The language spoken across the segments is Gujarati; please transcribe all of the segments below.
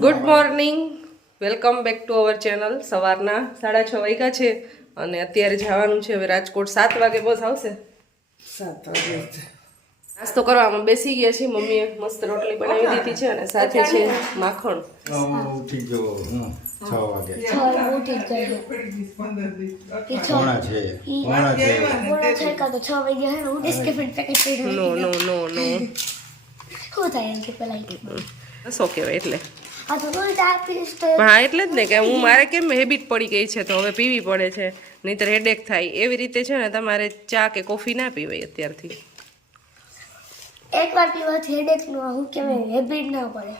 Good morning, welcome back to our channel. સવારના 6:30 વાગ્યા છે અને અત્યારે જવાનું છે હવે રાજકોટ. 7 વાગે બસ આવશે. 7 વાગે નાસ્તો કરવામાં બેસી ગયા છીએ. મમ્મીએ મસ્ત રોટલી બનાવી દીધી છે અને સાથે છે માખણ. ઉઠી ગયો 6 વાગે નો નો નો નો શું કહેવાય એટલે હા એટલે જ ને કે હું મારે કેમ હેબિટ પડી ગઈ છે તો હવે પીવી પડે છે, નહીંતર હેડેક થાય. એવી રીતે છે ને તમારે ચા કે કોફી ના પીવાય અત્યારથી. એકવાર પીવાથી હેડેક નો હું કેમ હેબિટ ના પડે.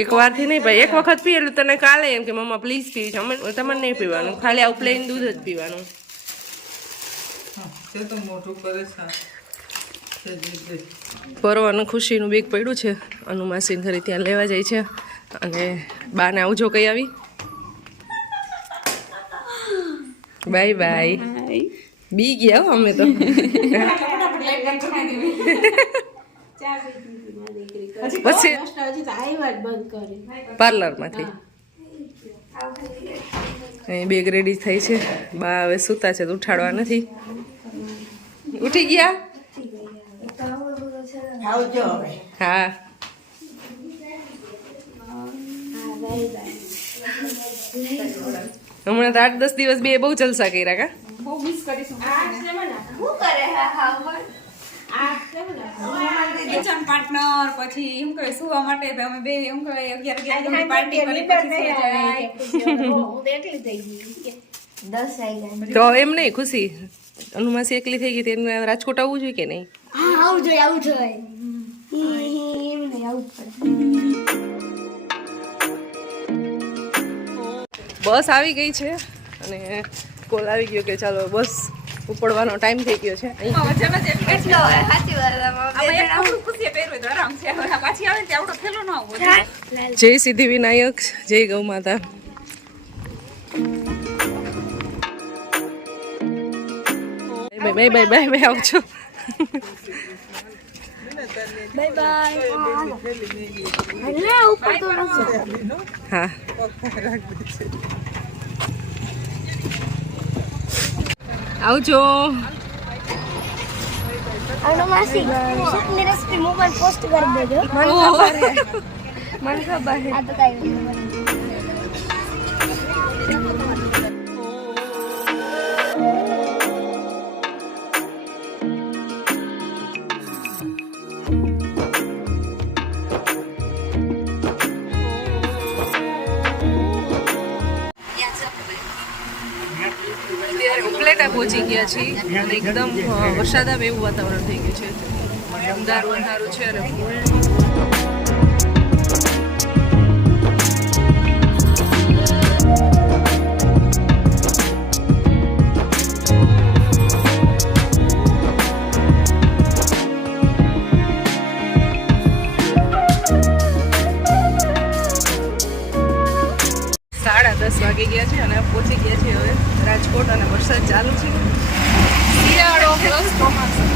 એક વારથી નહીં ભાઈ, એક વખત પી એટલે તને કાલે એમ કે મમ્મા પ્લીઝ પી. તમારે નહીં પીવાનું, ખાલી આવું પ્લેન દૂધ જ પીવાનું. પરવાનું ખુશીનું બેગ પડ્યું છે, અનુમાસીન ઘરે ત્યાં લેવા જાય છે અને બાને આવજો કઈ આવી. Bye bye. બી ગયા હો અમે તો. પછી પાર્લરમાંથી બેગ રેડી થઈ છે. બા હવે સૂતા છે તો ઉઠાડવા નથી. ઉઠી ગયા? હા. હમણાં તો 8-10 દિવસ બે બહુ જલસા કર્યા કા? પાર્ટનર પછી એમ કહે સુવા માટે અમે બે એમ કહે 11 પાર્ટી કરી તો એમ નહીં ખુશી, અનુમાસી એકલી થઈ ગઈ તેને રાજકોટ આવવું જોઈએ કે નહીં? આવું જોઈએ. બસ આવી ગઈ છે અને કોલ આવી ગયો કે ચાલો બસ ઉપડવાનો ટાઈમ થઈ ગયો છે. જય સિદ્ધિ વિનાયક, જય ગૌ માતા. બાય બાય બાય બાય, આવજો. Bye bye. હા આવજો. અનુમાસી સૂપની રેસીપી મોબાઈલ પોસ્ટ કરી દેજો. મને ખબર છે. આ તો કાઈ નહીં. ઉપલેટા પહોંચી ગયા છીએ અને એકદમ વરસાદ આવે એવું વાતાવરણ થઈ ગયું છે. અંધારું અંધારું છે અને દસ વાગી ગયા છે અને પહોંચી ગયા છે હવે રાજકોટ અને વરસાદ ચાલુ છે. શિયાળો પ્લસ ચોમાસું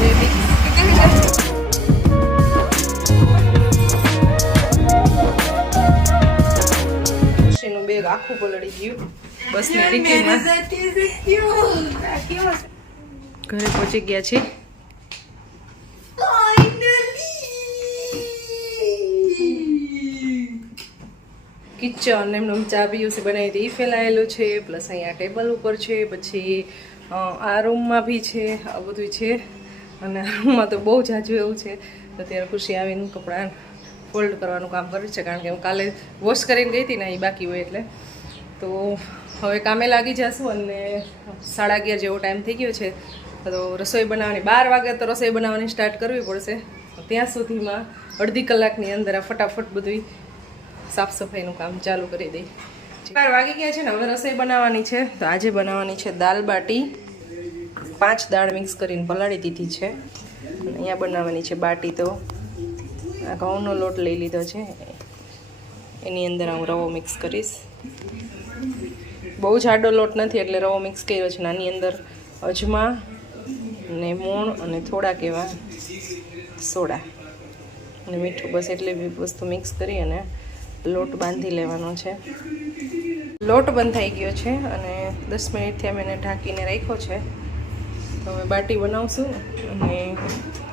બે મિક્સ. ખુશીનું બેગ આખું પલળી ગયું બસની ટિકિટમાં. ઘરે પહોંચી ગયા છે. કિચન એમને ચા પીયુસી બનાવી હતી એ ફેલાયેલું છે, પ્લસ અહીંયા ટેબલ ઉપર છે, પછી આ રૂમમાં બી છે, આ બધું છે. અને આ રૂમમાં તો બહુ જાજુ એવું છે. અત્યારે ખુશી આવીને કપડાં ફોલ્ડ કરવાનું કામ કરે છે, કારણ કે હું કાલે વોશ કરીને ગઈ હતી ને એ બાકી હોય એટલે. તો હવે કામે લાગી જશું અને 11:30 જેવો ટાઈમ થઈ ગયો છે. તો રસોઈ બનાવવાની 12 વાગે તો રસોઈ બનાવવાની સ્ટાર્ટ કરવી પડશે. ત્યાં સુધીમાં અડધી કલાકની અંદર આ ફટાફટ બધું સાફ સફાઈનું કામ ચાલુ કરી દઈ. 4 વાગી ગયા છે ને હવે રસોઈ બનાવવાની છે. તો આજે બનાવવાની છે દાલ બાટી. 5 દાળ મિક્સ કરીને પલાળી દીધી છે. અહીંયા બનાવવાની છે બાટી. તો આ ઘઉંનો લોટ લઈ લીધો છે, એની અંદર હું રવો મિક્સ કરીશ. બહુ જાડો લોટ નથી એટલે રવો મિક્સ કર્યો છે. આની અંદર અજમા ને મોણ અને થોડાક એવા સોડા અને મીઠું, બસ એટલી વસ્તુ મિક્સ કરી અને લોટ બાંધી લેવાનો છે. લોટ બંધાઈ ગયો છે અને 10 મિનિટથી અમે એને ઢાંકીને રાખ્યો છે. તો હવે બાટી બનાવશું. અને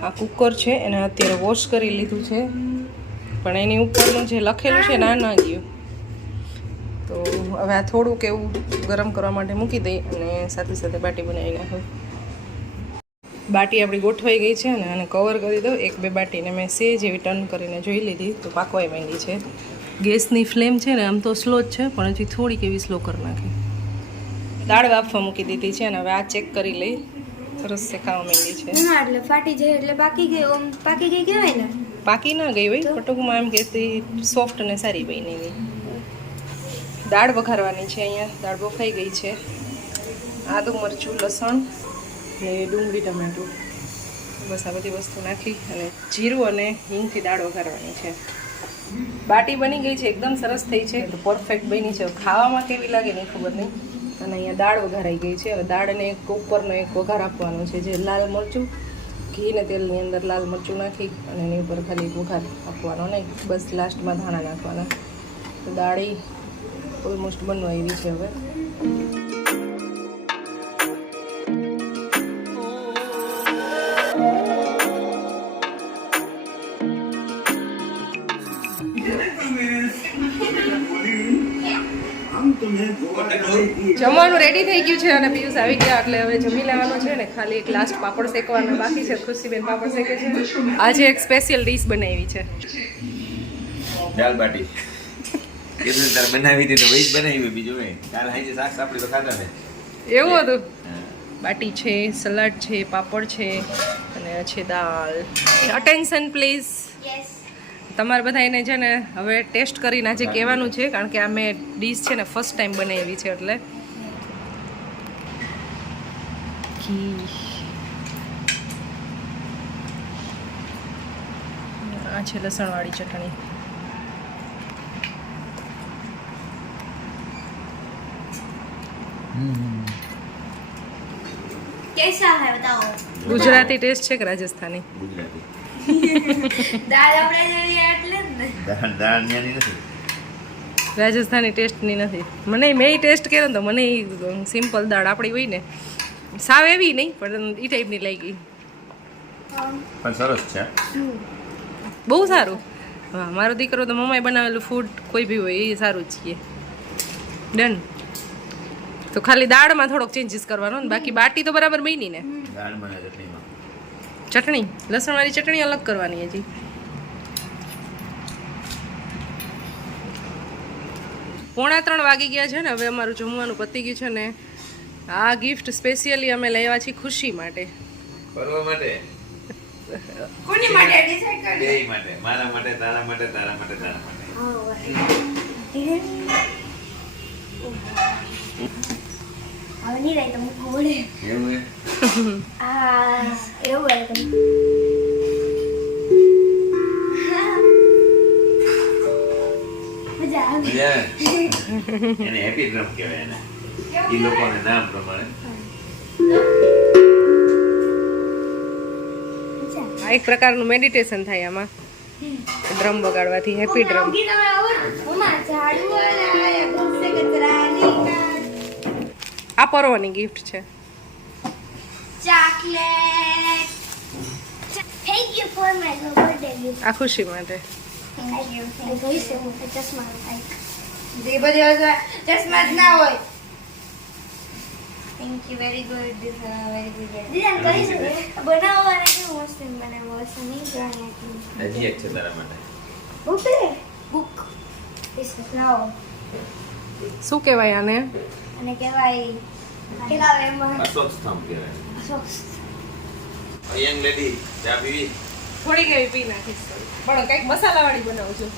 આ કુકર છે એને અત્યારે વોશ કરી લીધું છે, પણ એની ઉપરનું જે લખેલું છે ના ગયું. તો હવે આ થોડુંક એવું ગરમ કરવા માટે મૂકી દઈ અને સાથે સાથે બાટી બનાવી નાખું. બાટી આપણી ગોઠવાઈ ગઈ છે અને આને કવર કરી દઉં. 1-2 બાટીને મેં સેજ એવી ટર્ન કરીને જોઈ લીધી તો પાકવાઈ માંડી છે. ગેસની ફ્લેમ છે ને આમ તો સ્લો જ છે, પણ હજી થોડીક એવી સ્લો કરી નાખી. દાળ બાફવા મૂકી દીધી છે અને હવે આ ચેક કરી લઈ. સરસ શેકાવા માંડી છે. એટલે ફાટી જાય એટલે પાકી ગઈ. ઓમ પાકી ગઈ કહેવાય ને? પાકી ના ગઈ હોય, ટૂંકમાં એમ કે સોફ્ટ અને સારી બની ગઈ. દાળ વઘારવાની છે. અહીંયા દાળ બફાઈ ગઈ છે. આદુ મરચું લસણ ને ડુંગળી ટમેટું બસ આ બધી વસ્તુ નાખી અને જીરું અને હિંગથી દાળ વઘારવાની છે. બાટી બની ગઈ છે, એકદમ સરસ થઈ છે, પરફેક્ટ બની છે. ખાવામાં કેવી લાગે નહીં ખબર નહીં. અને અહીંયા દાળ વઘારાઈ ગઈ છે. હવે દાળને એક ઉપરનો એક વઘાર આપવાનો છે, જે લાલ મરચું ઘી ને તેલની અંદર લાલ મરચું નાખી અને એની ઉપર ખાલી વઘાર આપવાનો નહીં, બસ લાસ્ટમાં ધાણા નાખવાના. તો દાળી ઓલમોસ્ટ બનવા એવી છે હવે. જમવાનું રેડી થઈ ગયું છે અને પિયુષ આવી ગયા એટલે હવે જમી લેવાનું છે ને. ખાલી એક લાસ્ટ પાપડ શેકવાનો બાકી છે. ખુશીબેન પાપડ શેકે છે. આજે એક સ્પેશિયલ ડીશ બનાવી છે, દાલ બાટી. કીધું તારે બનાવી હતી તો વહી જ બનાવી, બીજું કઈ. કાલ હાઈ શાક સાપડી તો ખાતા ને એવું હતું. બાટી છે, સલાડ છે, પાપડ છે અને છે દાલ. Attention please. યસ. તમારે બધાને છે ને હવે ટેસ્ટ કરીને આજે કહેવાનું છે, કારણ કે આ મેં ડીશ છે ને ફર્સ્ટ ટાઈમ બનાવી છે. એટલે ઘી, આ છે લસણવાળી ચટણી. कैसा है बताओ? ગુજરાતી ટેસ્ટ છે કે રાજસ્થાની? ગુજરાતી. દાળ આપણે જોઈએ એટલે જ ને. દાળ ન્યાની નથી. રાજસ્થાની ટેસ્ટની નથી. મને મેં ટેસ્ટ કર્યો ને તો મને સિમ્પલ દાળ આપણી હોય ને સાવ એવી નહીં, પણ એ ટાઈપની લાગી. પણ સરસ છે. બહુ સારું. હા, મારો દીકરો તો મમ્માએ બનાવેલું ફૂડ કોઈ બી હોય એ સારું જ છે. ડન. તો ખાલી દાળમાં થોડોક ચેન્જીસ કરવાનો ને બાકી બાટી તો બરાબર બની ને. દાળ બને ચટણીમાં. ચટણી લસણવાળી ચટણી અલગ કરવાની હજી. 2:45 વાગી ગયા છે ને. હવે અમારું જમવાનું પતી ગયું છે ને. આ ગિફ્ટ સ્પેશિયલી અમે લાવ્યા છીએ ખુશી માટે. ફરવા માટે. કોની માટે ડિસાઈડ કર? બેય માટે. મારા માટે, તારા માટે, તારા માટે, તારા માટે. હવે નહીં રહી તો મૂકવું પડે. એવું હે? આ એવું હોય તો મજા આવે. મજા આવે? એને હેપી ડ્રમ કહેવાય એને. ઈ લોકોને નામ પ્રમાણે. આ એક પ્રકારનું મેડિટેશન થાય આમાં, ડ્રમ વગાડવાથી. Happy drum. આ પરવાની ગિફ્ટ છે. Chocolate. Thank you for my birthday gift. આ ખુશી માટે. Thank you. એ કઈ છે હું ચશ્મા લાઈક જે બધી ચશ્મા જ ના હોય. Thank you very good. This very good. દીદાન કઈ છે બનાવવાને કેવું મસ્ત બનાવ્યો હશે નહીં જાણ્યા. હજી એક છે તારા માટે. બુક લે બુક. ઇસ લાવો. શું કહેવાય આને? અને કહેવાય કેલા એમાં અશોક સ્તંભ કહેવાય. સોક્સ. યંગ લેડી ચા પીવી? થોડીક એવી પી નાખીશ, પણ કંઈક મસાલાવાળી બનાવું છું.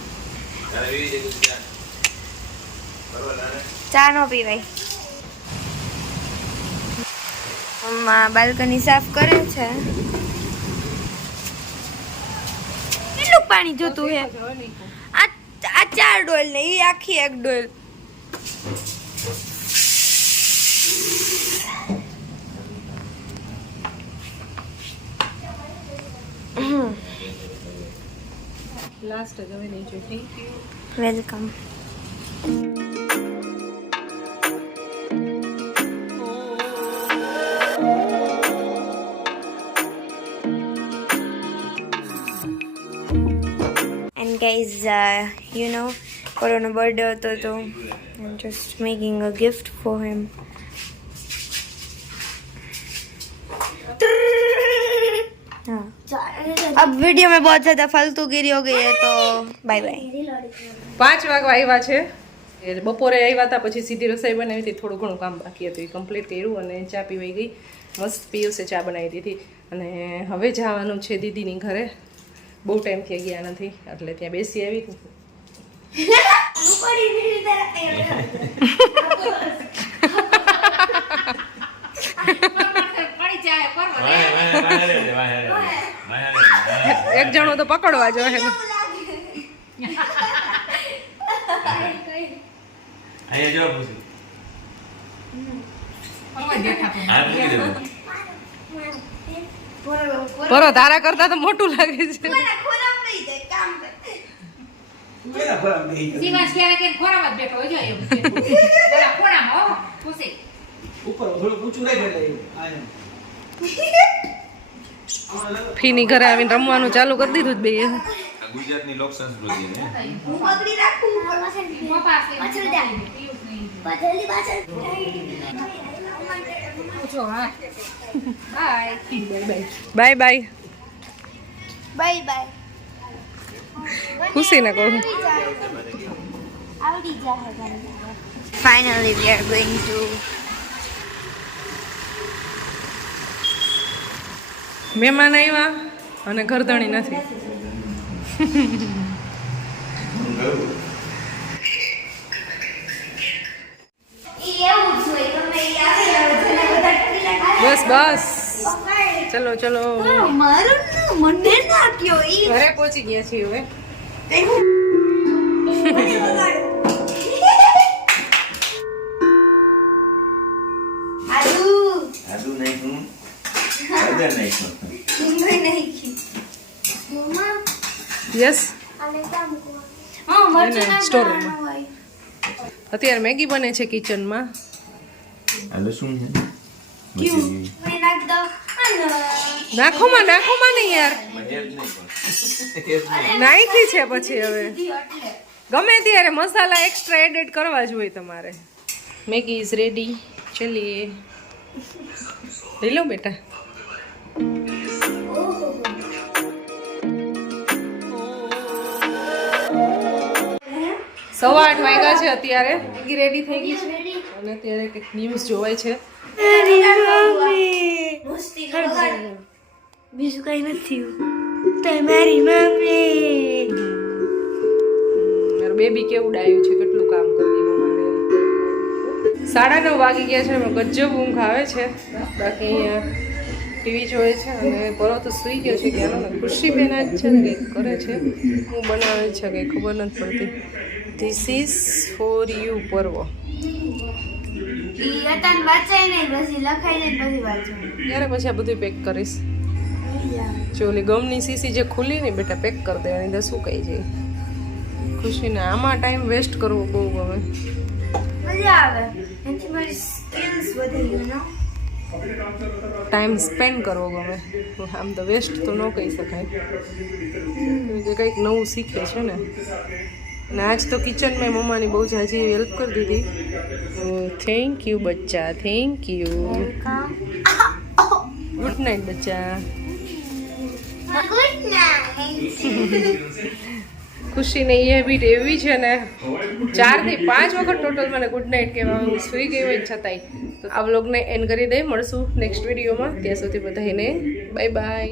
તારે પીવી છે કુછ ચા? બરોબર તારે? ચા નો પીવાય. મમ્મા બાલ્કની સાફ કરે છે. કેટલું પાણી જોતું હે? આ 4 ડોલ ને ઈ આખી 1 ડોલ. લાસ્ટ હવે નહીં જોઈ. Thank you. Welcome. And guys, you know, corona birthday હતો તો I'm just making a gift for him. हाँ. अब वीडियो में बहुत ज़्यादा फालतूगिरी हो गई है तो बाय बाय. 5 વાગવા આવ્યા છે. એ બપોરે આવ્યા હતા, પછી સીધી રસોઈ બનાવી હતી. થોડું ઘણું કામ બાકી હતું, એ કમ્પ્લીટ કર્યું અને ચા પીવાઈ ગઈ. મસ્ત પિયુષે ચા બનાવી દીધી અને હવે જવાનું છે દીદીની ઘરે. બહુ ટાઈમ થઈ ગયા નથી એટલે ત્યાં બેસી આવી. એક જણો તો પકડવા જોઈએ. અહીંયા જો પૂછું હા મૂકી દે. બરો તારા કરતા તો મોટું લાગે છે. જીવાસ ક્યારે કે ખોરામાં જ બેઠો હોય જો એમ છે. પેલા ખોરામાં હો ખુશી ઉપર થોડું ઊંચું રાખે એટલે ફીની ઘરે આવીને રમવાનું ચાલુ કરી દીધું જ બે. આ ગુજરાતની લોક સંસ્કૃતિ છે ને. હું પકડી રાખું. પપ્પા પાછળ જા. પાછળની પાછળ. પૂછો હા bye bye bye. Bye bye. ખુશી ને કહું. આવડી જાય. Finally we are going to મહેમાન આવ્યા અને ઘરધણી નથી. બસ બસ ચલો ચલો મને નાખ્યો ઈ ઘરે પહોંચી ગયા છીએ હવે. આદુ નાખ્યું હળદર નાખ્યું. યસ હા મરચું સ્ટોર રૂમમાં અત્યારે મેગી બને છે કિચનમાં. આ લસણ છે મને નાખ દો નાખોમાં નહીં યાર. નાખી છે પછી હવે ગમે ત્યારે મસાલા એક્સ્ટ્રા એડ કરવા જોઈએ તમારે. Maggi is ready. ચલીએ લઈ લો બેટા. સવા 8 વાગ્યા છે અત્યારે. મેગી રેડી થઈ ગઈ છે અને અત્યારે કંઈક ન્યૂઝ જોવાય છે. બીજું કઈ નથી તમારી મમ્મી. મારું બેબી કેવું ડાયું છે, કેટલું કામ કરી મમ્માને. 9:30 વાગી ગયા છે. એમાં ગજબ ઊંઘ આવે છે. બાકી અહીંયા ટીવી જોવે છે અને પરો તો સૂઈ ગયો છે. ક્યાંનો ખુશી બેન જ છે ને કંઈક કરે છે. હું બનાવે છે કંઈ ખબર નથી પડતી. ધીસ ઇઝ ફોર યુ પર્વ. ઈ અટન વાંચાય નહીં પછી લખાઈ જાય પછી વાંચો. ત્યારે પછી આ બધું પેક કરીશ. જો ઓલી ગમની સીસી જે ખુલી ને બેટા પેક કરી દેવાની તો શું કહી જાય. ખુશીને આમાં ટાઈમ વેસ્ટ કરવો બહુ ગમે. મજા આવે એનાથી મારી સ્કિલ્સ વધી ગઈ નો. ટાઈમ સ્પેન્ડ કરવો ગમે. આમ તો વેસ્ટ તો ન કહી શકાય. કે કંઈક નવું શીખે છે ને. અને આજ તો કિચનમાં મમ્માની બહુ જાજી હેલ્પ કરી દીધી. થેન્ક યુ બચ્ચા, થેન્ક યુ. ગુડ નાઇટ બચ્ચા. Good night. ખુશીને એ હેબિટ એવી છે ને 4 થી 5 વખત ટોટલ મને ગુડ નાઇટ કહેવાનું સુઈ ગઈ હોય છતાંય. તો આ વ્લોગને એન્ડ કરી દઈ. મળશું નેક્સ્ટ વિડીયોમાં. ત્યાં સુધી બધાને બાય બાય.